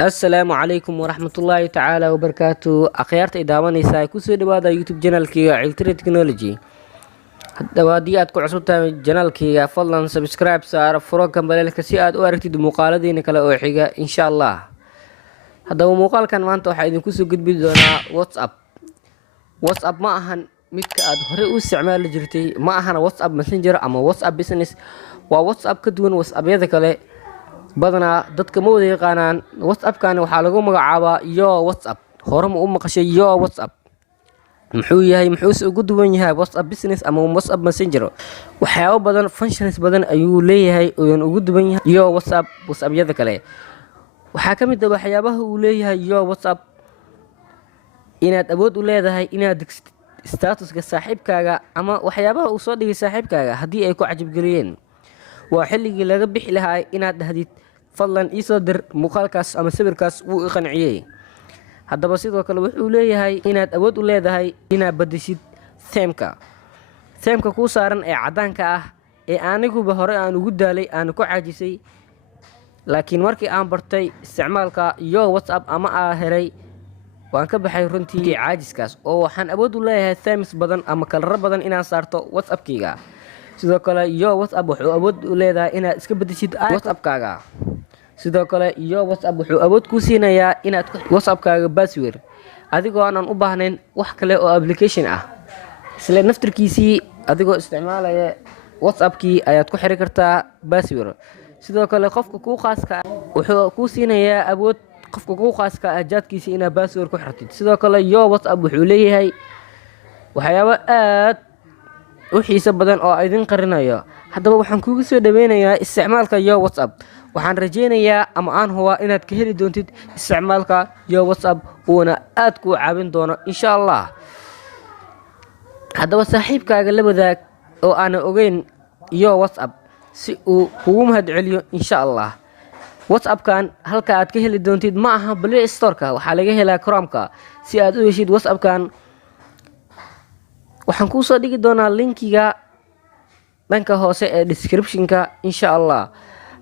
السلام عليكم ورحمة الله تعالى وبركاته أخيارتي دaawanaysa ku soo dhawaada YouTube channelkiga Ciltiri Technology haddii aad ku cusub tahay channelkiga fadlan subscribe saar furo kambalelka si aad u aragtid muuqaaladeena kale oo xiga insha Allah haddaba muuqaalkan maanta waxa idin ku soo gudbi doonaa WhatsApp ma ahan midka aad hore u isticmaali jirtay ma ahan WhatsApp Messenger ama WhatsApp Business waa WhatsApp ka duwan WhatsApp-yada kale badana dadka ma wada yaqaanaan WhatsApp-kan waxaa lagu magacaabaa yo WhatsApp hore ma u maqashay yo WhatsApp muxuu yahay muxuu ugu duwan yahay WhatsApp Business ama WhatsApp Messenger waxyaabo badan functions badan ayuu leeyahay oo ugu duwan yahay yo WhatsApp-yada kale waxaa ka mid ah waxyaabaha uu leeyahay yo WhatsApp inaad awood u leedahay inaad statuska saaxiibkaaga ama waxyaabaha uu soo dhigay saaxiibkaaga haddii ay ku cajab galiyeen waa xilligii laga bixi lahaa inaad dhahdid fadlan ii soo dir muuqaalkaas ama sawirkaas wuu i qanciyay haddaba sidoo kale wuxuu leeyahay inaad awood u leedahay inaad bedeshid themeka ku saaran ee cadaanka ah ee aniguba hore aan ugu daalay aan ku caajisay laakiin markii aan bartay isticmaalka yo WhatsApp ama helay waan ka baxay runtii caajiskaas oo waxaan awood u leeyahay themes badan ama kalar badan inaan saarto WhatsApp-kayga sidoo kale yo WhatsApp wuxuu awood u leedahay inaad iska bedeshid WhatsApp-kaaga sidoo kale yo WhatsApp wuxuu awood ku siinayaa inaad WhatsApp-kaaga password adigoo aan u baahnayn wax kale oo application ah isla naftirkiisii adigoo isticmaalaya WhatsApp-kii ayaad ku xiri kartaa password sidoo kale qofka ku khaaska wuxuu ku siinayaa awood qofka ku khaaska jaadkiisa inaad password ku xirtid sidoo kale yo WhatsApp wuxuu leeyahay waxyaabo aad u xiiso badan oo idin qarinayo haddaba waxaan kugu soo dhaweynayaa isticmaalka yo WhatsApp waxaan rajeynayaa ama aan hubaa inaad ka heli doontid isticmaalka yo WhatsApp uuna aad ku caawin doono insha Allah haddaba saaxiibkaaga la wadaag oo aan ogeyn yo WhatsApp si uu kugu mahadceliyo insha Allah WhatsApp-kan halka aad ka heli doontid ma aha Play Store-ka waxaa laga helaa Chrome-ka si aad u heshid WhatsApp-kan waxaan ku soo dhigi doonaa linkiga dhanka hoose ee description-ka insha Allah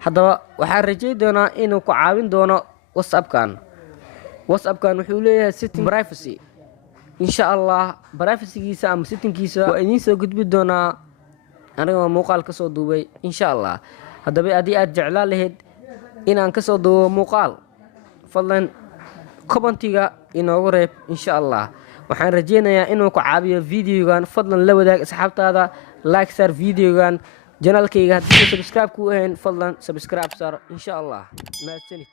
haddaba waxaan rajeyn doonaa inuu ku caawin doono WhatsApp-kan wuxuu leeyahay setting privacy insha Allah privacy-giisa ama setting-kiisa waa idin soo gudbi doonaa anigoo muuqaal ka soo duubay insha Allah haddaba haddii aad jeclaan lahayd inaan ka soo duubo muuqaal fadlan commentiga inoogu reeb insha Allah waxaan rajeynayaa inuu ku caawiyo videogan fadlan la wadaag asxaabtaada like sar videogan channelkayga haddii subscribe ku ahayn fadlan subscribe sar insha Allah mahadsanid